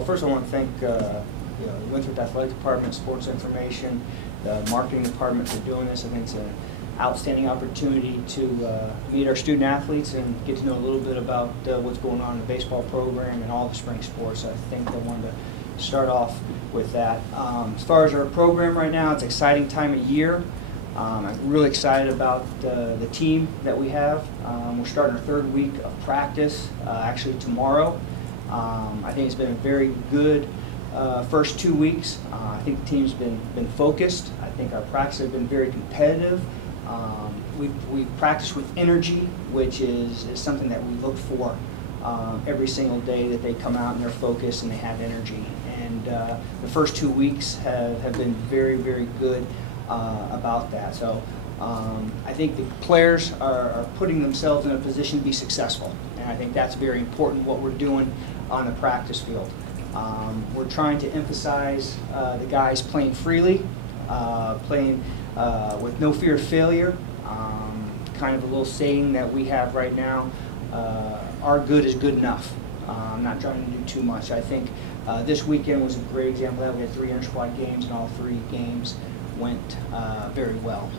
Well, first I want to thank the Winthrop Athletic Department, Sports Information, the Marketing Department for doing this. I think it's an outstanding opportunity to meet our student athletes and get to know a little bit about what's going on in the baseball program and all the spring sports. I think I wanted to start off with that. As far as our program right now, it's an exciting time of year. I'm really excited about the team that we have. We're starting our third week of practice actually tomorrow. I think it's been a very good first 2 weeks. I think the team's been focused. I think our practices have been very competitive. We've practiced with energy, which is something that we look for every single day, that they come out and they're focused and they have energy. And the first 2 weeks have been very, very good about that. So I think the players are putting themselves in a position to be successful. And I think that's very important, what we're doing on the practice field. We're trying to emphasize the guys playing freely, playing with no fear of failure. Kind of a little saying that we have right now, our good is good enough. I'm not trying to do too much. I think this weekend was a great example of that. We had 3 inter-squad games, and all 3 games went very well.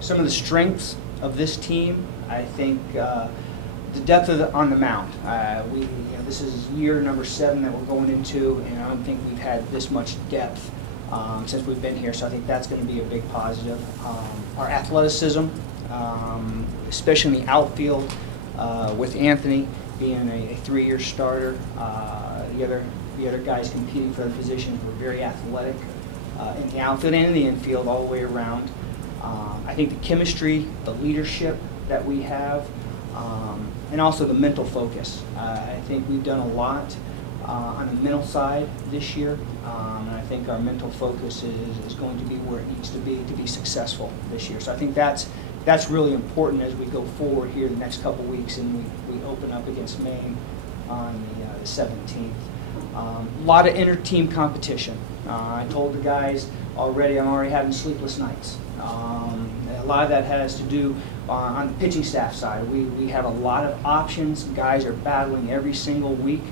Some of the strengths of this team, I think the depth on the mound. This is year number 7 that we're going into, and I don't think we've had this much depth since we've been here, so I think that's going to be a big positive. Our athleticism, especially in the outfield, with Anthony being a 3-year starter, the other guys competing for the positions were very athletic in the outfield and in the infield, all the way around. I think the chemistry, the leadership that we have, and also the mental focus. I think we've done a lot on the mental side this year, and I think our mental focus is going to be where it needs to be successful this year. So I think that's really important as we go forward here the next couple weeks, and we open up against Maine on the 17th. A lot of inter-team competition. I told the guys already, I'm already having sleepless nights. A lot of that has to do on the pitching staff side. We have a lot of options. Guys are battling every single week.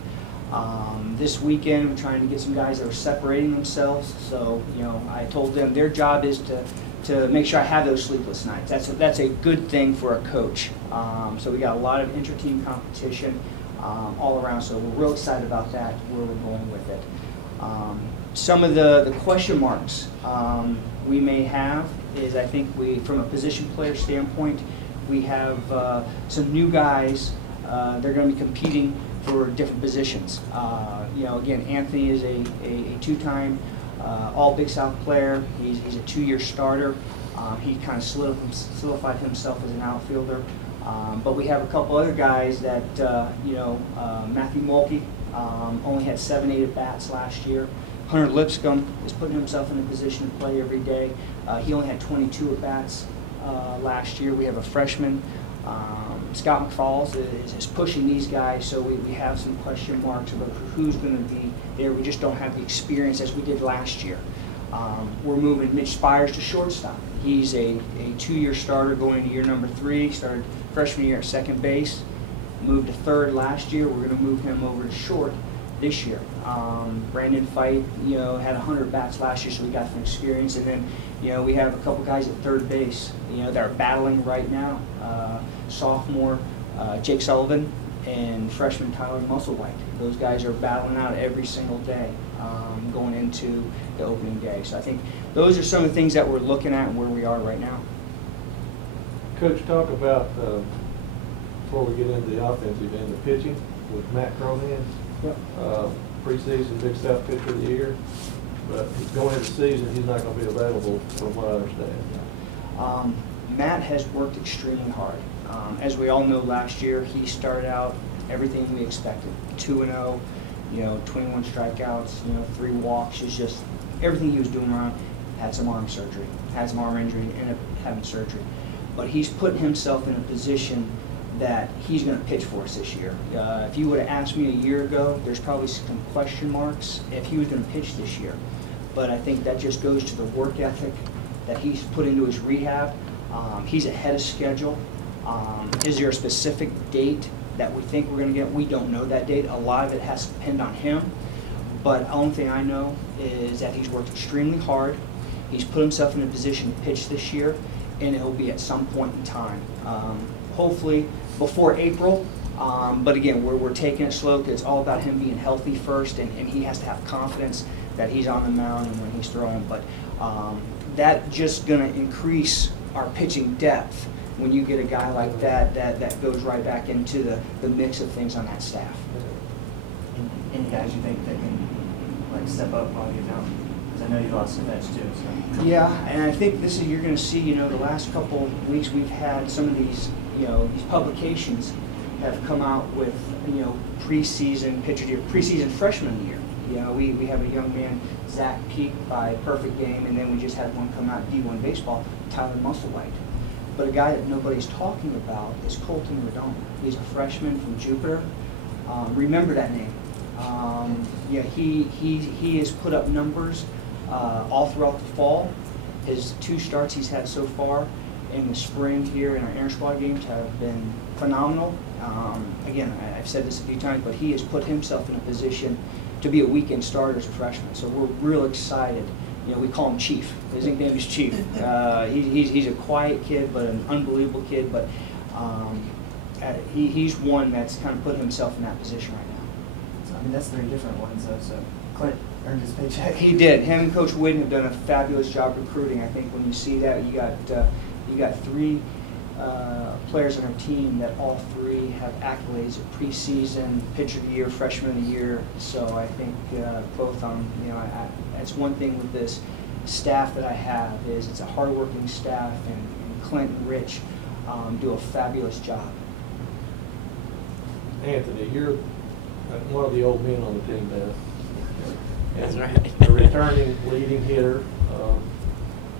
This weekend, we're trying to get some guys that are separating themselves. So, I told them their job is to make sure I have those sleepless nights. That's a good thing for a coach. So we got a lot of inter-team competition all around. So we're real excited about that, where we're going with it. Some of the question marks we may have is, I think from a position player standpoint, we have some new guys. They're going to be competing for different positions. Again, Anthony is a 2-time All Big South player. He's a 2-year starter. He kind of solidified himself as an outfielder. But we have a couple other guys that, Matthew Mulkey only had 7-8 at-bats last year. Hunter Lipscomb is putting himself in a position to play every day. He only had 22 at-bats last year. We have a freshman, Scott McFalls, is pushing these guys, so we have some question marks about who's going to be there. We just don't have the experience as we did last year. We're moving Mitch Spires to shortstop. He's a 2-year starter going into year number 3. Started freshman year at second base, moved to third last year. We're going to move him over to short this year. Brandon Fight, had 100 bats last year, so we got some experience. And then, we have a couple guys at third base, that are battling right now. Sophomore Jake Sullivan and freshman Tyler Musselwhite. Those guys are battling out every single day going into the opening day. So I think those are some of the things that we're looking at and where we are right now. Coach, talk about, before we get into the offensive end, the pitching with Matt Cronin. Yep. Preseason Big South Pitcher of the Year, but going into the season, he's not going to be available from what I understand. Matt has worked extremely hard. As we all know, last year he started out everything we expected. 2-0, 21 strikeouts, 3 walks. It's just everything he was doing wrong. Had some arm surgery, had some arm injury, ended up having surgery. But he's putting himself in a position that he's going to pitch for us this year. If you would have asked me a year ago, there's probably some question marks if he was going to pitch this year. But I think that just goes to the work ethic that he's put into his rehab. He's ahead of schedule. Is there a specific date that we think we're going to get. We don't know that date. A lot of it has to depend on him. But the only thing I know is that he's worked extremely hard. He's put himself in a position to pitch this year, and it'll be at some point in time. Hopefully before April. But again, we're taking it slow because it's all about him being healthy first, and he has to have confidence that he's on the mound and when he's throwing. But that's just going to increase our pitching depth when you get a guy like that goes right back into the mix of things on that staff. Any guys you think that can like step up while you're down? Because I know you've lost some edge too. So. Yeah, and I think this is, you're going to see, the last couple of weeks we've had some of these, these publications have come out with, preseason preseason freshman of the year. We have a young man, Zach peaked by perfect game, and then we just had one come out in D1 baseball, Tyler Musselwhite. But a guy that nobody's talking about is Colton Redoma. He's a freshman from Jupiter. Remember that name. He has put up numbers all throughout the fall. His 2 starts he's had so far in the spring here in our inter squad games have been phenomenal. Again, I've said this a few times, but he has put himself in a position to be a weekend starter as a freshman. So we're real excited. We call him Chief. His nickname is Chief. He's a quiet kid, but an unbelievable kid. But he's one that's kind of put himself in that position right now. So, that's 3 different ones, though. So Clint earned his paycheck. He did. Him and Coach Whitten have done a fabulous job recruiting. I think when you see that, you got 3 players on our team that all 3 have accolades at preseason, pitcher of the year, freshman of the year. So I think both on, that's one thing with this staff that I have is it's a hardworking staff, and Clint and Rich do a fabulous job. Anthony, you're one of the old men on the team now. That's right. A returning leading hitter.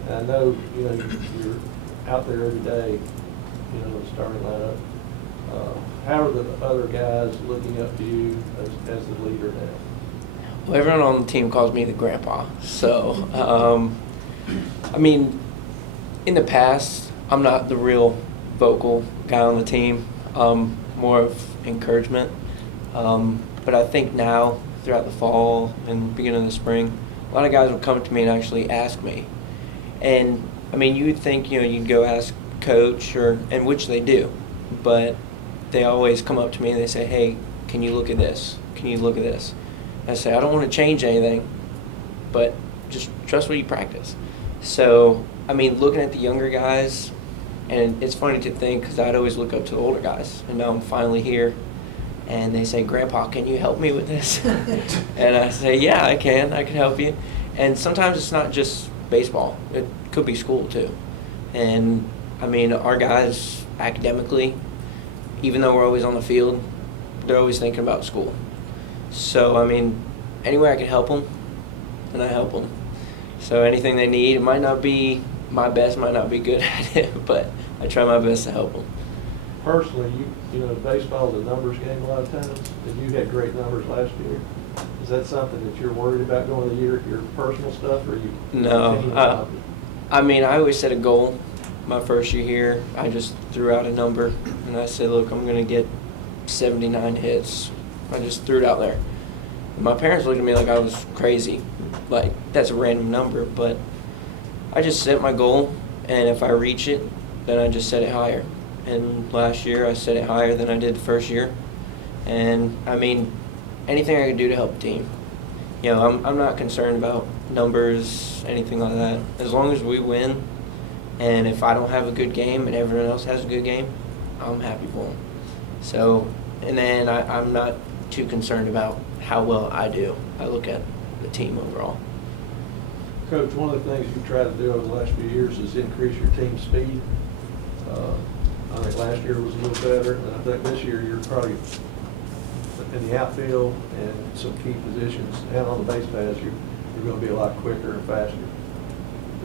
And I know, you're out there every day, starting lineup. How are the other guys looking up to you as the leader now? Well, everyone on the team calls me the grandpa. So, in the past, I'm not the real vocal guy on the team. More of encouragement. But I think now, throughout the fall and beginning of the spring, a lot of guys will come to me and actually ask me. And, you would think, you'd go ask coach, and which they do. But they always come up to me and they say, hey, can you look at this? Can you look at this? I say, I don't want to change anything, but just trust what you practice. So, looking at the younger guys, and it's funny to think because I'd always look up to the older guys, and now I'm finally here, and they say, Grandpa, can you help me with this? And I say, yeah, I can help you. And sometimes it's not just baseball. It could be school too. And, our guys academically, even though we're always on the field, they're always thinking about school. So, any way I can help them, then I help them. So anything they need, it might not be my best, might not be good at it, but I try my best to help them. Personally, baseball is a numbers game a lot of times, and you had great numbers last year. Is that something that you're worried about going to your personal stuff, or you? No, I always set a goal. My first year here, I just threw out a number, and I said, look, I'm going to get 79 hits. I just threw it out there. And my parents looked at me like I was crazy. Like, that's a random number, but I just set my goal, and if I reach it, then I just set it higher. And last year, I set it higher than I did the first year. And, anything I can do to help the team. I'm not concerned about numbers, anything like that. As long as we win, and if I don't have a good game and everyone else has a good game, I'm happy for them. So, and then I'm not too concerned about how well I do. I look at the team overall. Coach, one of the things you've tried to do over the last few years is increase your team speed. I think last year was a little better, and I think this year you're probably in the outfield and some key positions and on the base paths, you're going to be a lot quicker and faster.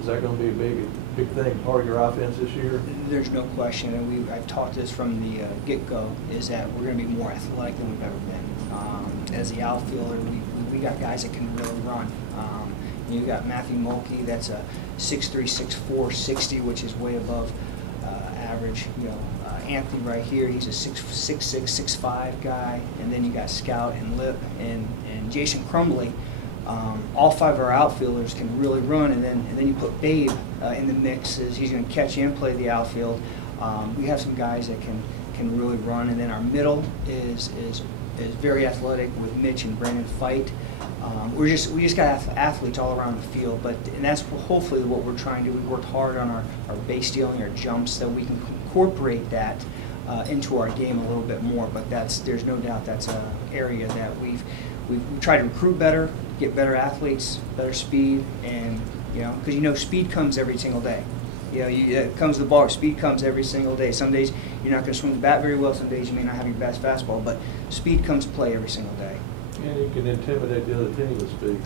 Is that going to be a big thing, part of your offense this year? There's no question, and I've talked this from the get-go, is that we're going to be more athletic than we've ever been. As the outfielder, we got guys that can really run. You got Matthew Mulkey, that's a 6'3", 6'4", 60, which is way above average. Anthony right here. He's a 6'6", 6'5" guy. And then you got Scout and Lip and Jason Crumbley. All 5 of our outfielders can really run, and then you put Babe in the mix. As he's going to catch and play the outfield. We have some guys that can really run, and then our middle is very athletic with Mitch and Brandon Fight. We just got athletes all around the field, and that's hopefully what we're trying to do. We worked hard on our base stealing, our jumps, so we can incorporate that into our game a little bit more. But there's no doubt that's an area that we've tried to recruit better, get better athletes, better speed, and because speed comes every single day. It comes to the ball. Speed comes every single day. Some days you're not going to swing the bat very well. Some days you may not have your best fastball, but speed comes to play every single day. And you can intimidate the other team with speed.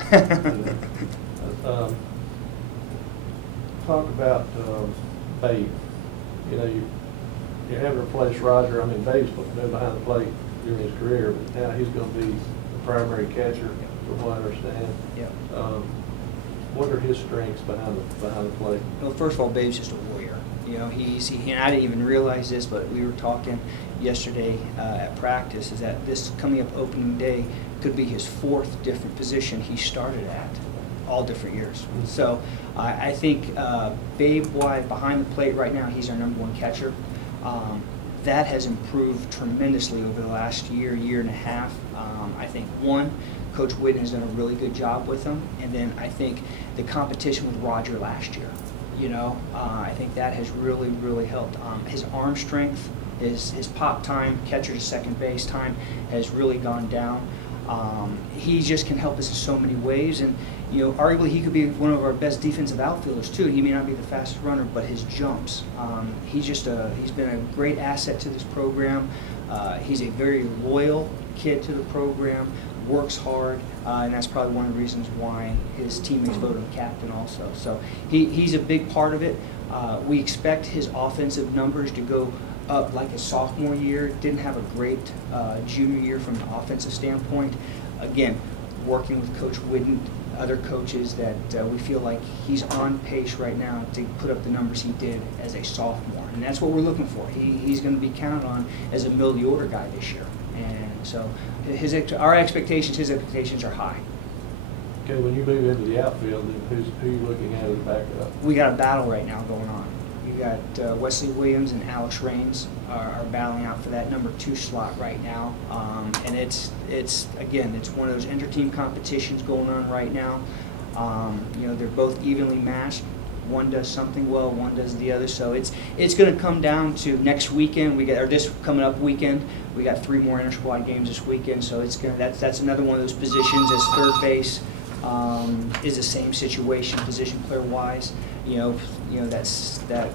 Talk about Babe. You haven't replaced Roger. I mean, Babe's been behind the plate during his career, but now he's going to be the primary catcher, from what I understand. Yep. What are his strengths behind the plate? Well, first of all, Babe's just a warrior. And I didn't even realize this, but we were talking yesterday at practice, is that this coming up opening day could be his 4th different position he started at, all different years. Mm-hmm. So I think Babe White behind the plate right now, he's our #1 catcher. That has improved tremendously over the last year and a half. I think Coach Whitten has done a really good job with him, and then I think the competition with Roger last year, I think that has really, really helped. His arm strength, his pop time, catcher to second base time has really gone down. He just can help us in so many ways, and arguably he could be one of our best defensive outfielders too. He may not be the fastest runner, but his jumps, he's been a great asset to this program. He's a very loyal kid to the program, works hard, and that's probably one of the reasons why his teammates voted him captain also. So he's a big part of it. We expect his offensive numbers to go up like his sophomore year. Didn't have a great junior year from an offensive standpoint. Again, working with Coach Whitten, other coaches, that we feel like he's on pace right now to put up the numbers he did as a sophomore. And that's what we're looking for. He's going to be counted on as a middle-of-the-order guy this year. And so his expectations are high. Okay, when you move into the outfield, then who are you looking at as backup? We got a battle right now going on. You got Wesley Williams and Alex Raines are battling out for that #2 slot right now. And it's one of those inter-team competitions going on right now. They're both evenly matched. One does something well, one does the other. So it's going to come down to next weekend. This coming up weekend. We got 3 more inter-squad games this weekend. So that's another one of those positions as third base. Is the same situation, position player wise. That's the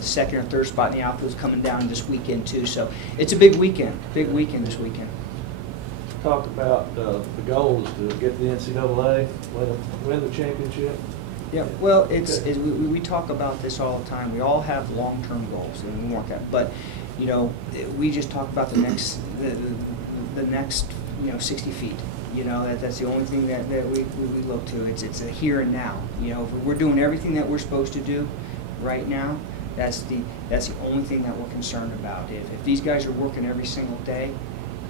second or third spot in the outfield is coming down this weekend too. So it's a big weekend this weekend. Talk about the goals to get the NCAA, win the championship. Yeah, well, we talk about this all the time. We all have long-term goals, and we want that. But we just talk about the next 60 feet. That's the only thing that we look to. It's a here and now. If we're doing everything that we're supposed to do right now, that's the only thing that we're concerned about. If these guys are working every single day,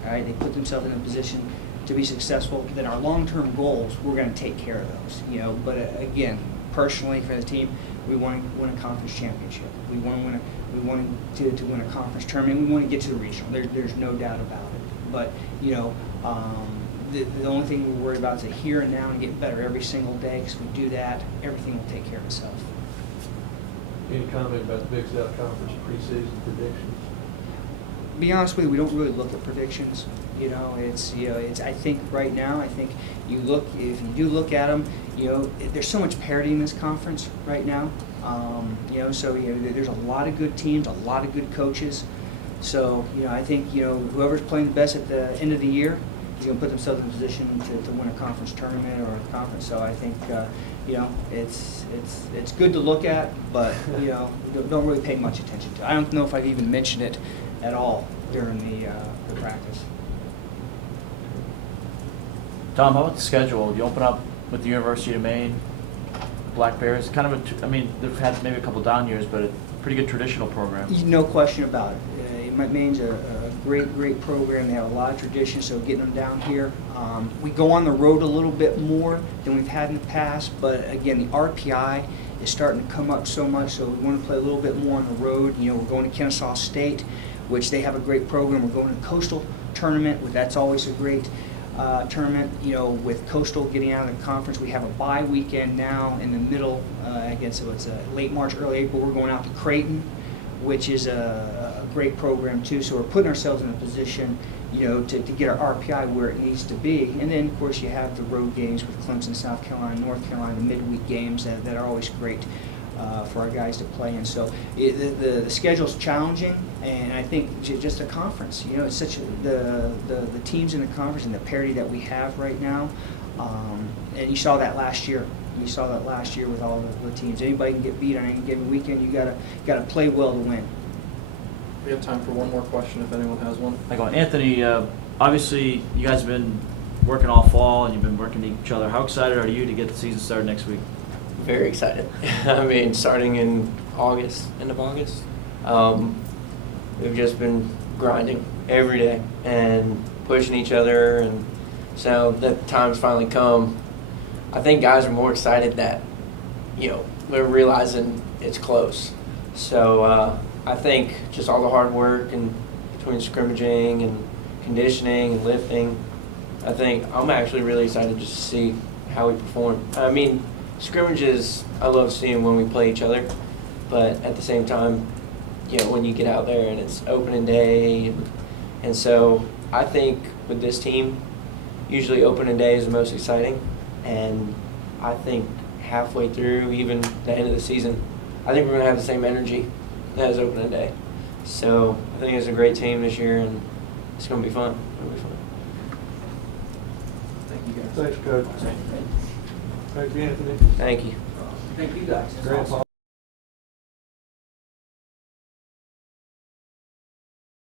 all right, they put themselves in a position to be successful, then our long-term goals, we're going to take care of those. But again, personally for the team, we want to win a conference championship. We want to win a conference tournament. We want to get to the regional. There's no doubt about it. But the only thing we're worried about is the here and now and get better every single day. Because if we do that, everything will take care of itself. Any comment about the Big South Conference preseason predictions? To be honest with you, we don't really look at predictions. It's. I think right now, if you do look at them, there's so much parity in this conference right now. So there's a lot of good teams, a lot of good coaches. So I think whoever's playing the best at the end of the year is going to put themselves in a position to win a conference tournament or a conference. So I think it's good to look at, but don't really pay much attention to. I don't know if I've even mentioned it at all during the practice. Tom, how about the schedule? You open up with the University of Maine, Black Bears. They've had maybe a couple down years, but a pretty good traditional program. No question about it. Maine's a great program. They have a lot of tradition, so getting them down here. We go on the road a little bit more than we've had in the past, but again, the RPI is starting to come up so much, so we want to play a little bit more on the road. You know, we're going to Kennesaw State, which they have a great program. We're going to Coastal Tournament, which that's always a great tournament. You know, with Coastal getting out of the conference, we have a bye weekend now in the middle, I guess it's late March, early April. We're going out to Creighton, which is a great program too. So we're putting ourselves in a position, you know, to get our RPI where it needs to be. And then, of course, you have the road games with Clemson, South Carolina, North Carolina, the midweek games that are always great for our guys to play in. So the schedule's challenging, and I think just a conference, you know, it's such the teams in the conference and the parity that we have right now. And you saw that last year. You saw that last year with all the teams. Anybody can get beat on any given weekend. You gotta play well to win. We have time for one more question if anyone has one. Like, Anthony, obviously you guys have been working all fall and you've been working each other. How excited are you to get the season started next week? Very excited. I mean, starting in August, end of August, we've just been grinding every day and pushing each other, and so the time's finally come. I think guys are more excited that, you know, we're realizing it's close. So I think just all the hard work and between scrimmaging and conditioning and lifting, I think I'm actually really excited just to see how we perform. I mean, scrimmages, I love seeing when we play each other, but at the same time, you know, when you get out there and it's opening day, and so I think with this team, usually opening day is the most exciting, and I think halfway through, even the end of the season, I think we're going to have the same energy as opening day. So I think it's a great team this year, and it's going to be fun. It'll be fun. Thank you guys. Thanks, Coach. Thank you, Anthony. Thank you. Thank you guys. Grandpa.